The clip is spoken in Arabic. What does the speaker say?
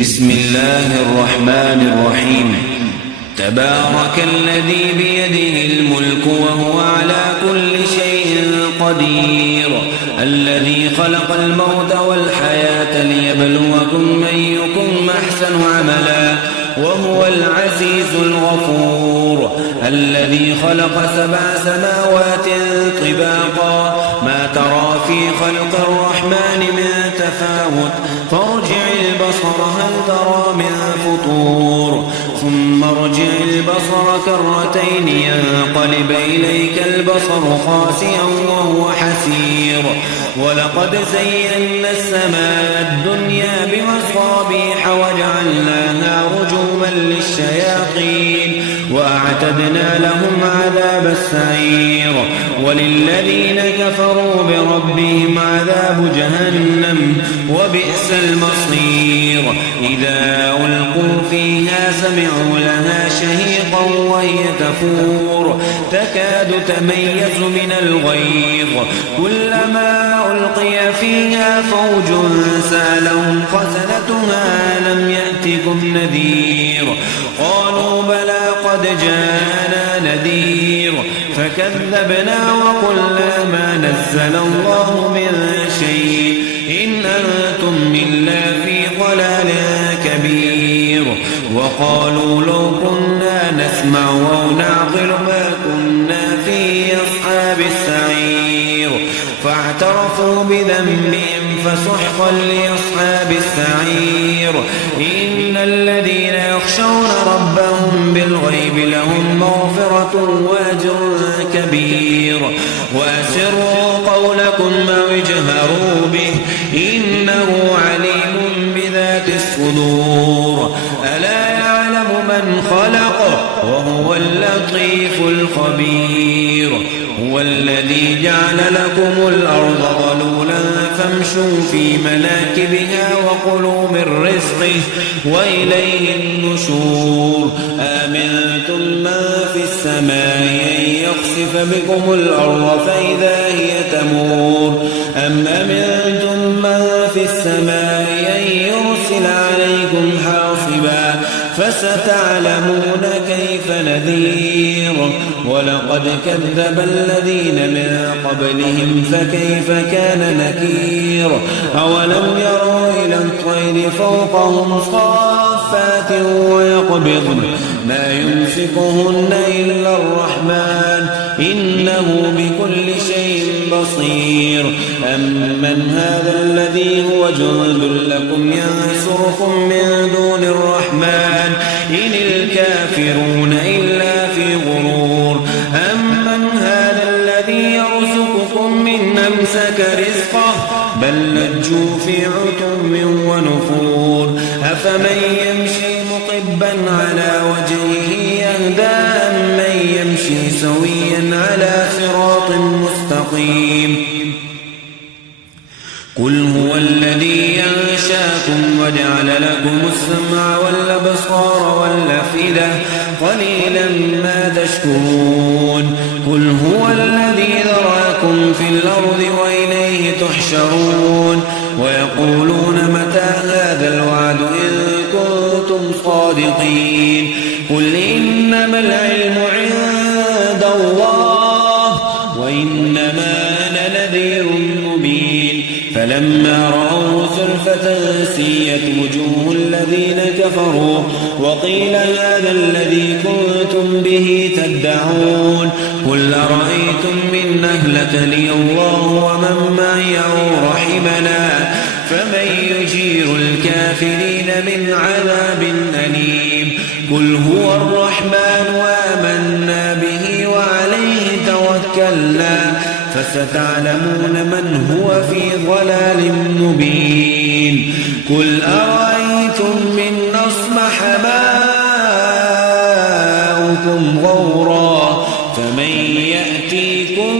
بسم الله الرحمن الرحيم. تبارك الذي بيده الملك وهو على كل شيء قدير، الذي خلق الموت والحياة ليبلوكم أيكم أحسن عملا وهو العزيز الغفور، الذي خلق 7 سماوات طباقا ما ترى في خلق الرحمن من تفاوت، فارجع البصر هل ترى من فطور، ثم ارجع البصر كرتين ينقلب إليك البصر خاسئا وهو حسير، ولقد زينا السماء الدنيا بمصابيح وجعلناها رجوما للشياطين وأعتدنا لهم عذاب السعير، وللذين كفروا بربهم عذاب جهنم وبئس المصير. إذا ألقوا فيها سمعوا لها شهيقا وهي تفور تكاد تميز من الغيظ، كلما ألقي فيها فوج سألهم خزنتها ألم يأتكم نذير، قالوا بلى قد جاءنا نذير فكذبنا وقلنا ما نزل الله من شيء إن أنتم إلا في ضلال كبير، وقالوا لو كنا نسمع أو نعقل ما كنا في أصحاب السعير، فاعترفوا بذنبهم فسحقا لأصحاب السعير. إن الذين يخشون ربهم بالغيب لهم مغفرة وأجر كبير، وأسروا قولكم أو اجهروا به إنه عليم بذات الصدور، ألا يعلم من خلق وهو اللطيف الخبير. هو الذي جعل لكم الأرض ظلولا فامشوا في مناكبها وكلوا من رزقه وإليه النشور. آمنتم من في السماء أن يخسف بكم الأرض فإذا هي تمور، أم أمنتم من في السماء أن يرسل عليكم حاصبا فستعلمون كيف نذير. ولقد كذب الذين من قبلهم فكيف كان نكير. أولم يروا إلى الطير فوقهم صافات ويقبضن ما يمسكهن إلا الرحمن إنه بكل شيء بصير. أمن هذا الذي هو جند لكم ينصركم من دون الرحمن إن الكافرون إلا في غرور. أمن هذا الذي يرزقكم من أمسك رزقه بل لجوا في عتو ونفور. أفمن يمشي مقبا على وجهه يهدى أمن يمشي سويا على صراط مستقيم. قل هو الذي ينشاكم وجعل لكم السمع والأبصار والأفئدة قليلا ما تشكرون. قل هو الذي ذراكم في الأرض وإليه تحشرون. ويقولون متى هذا الوعد إن كنتم صادقين. قل إنما العلم عند الله وإنما أنا نذير مبين. فلما رأوا زلفة سيئت وجوه الذين كفروا وقيل هذا الذي كنتم به تدعون. قل أرأيتم من أهلكني الله ومن معي أو رحمنا فمن يجير الكافرين من عذاب أليم. قل هو الرحمن وآمنا به وعليه توكلنا فستعلمون من هو في ضلال مبين. قل أرأيتم من أصبح ماؤكم غورا فمن يأتيكم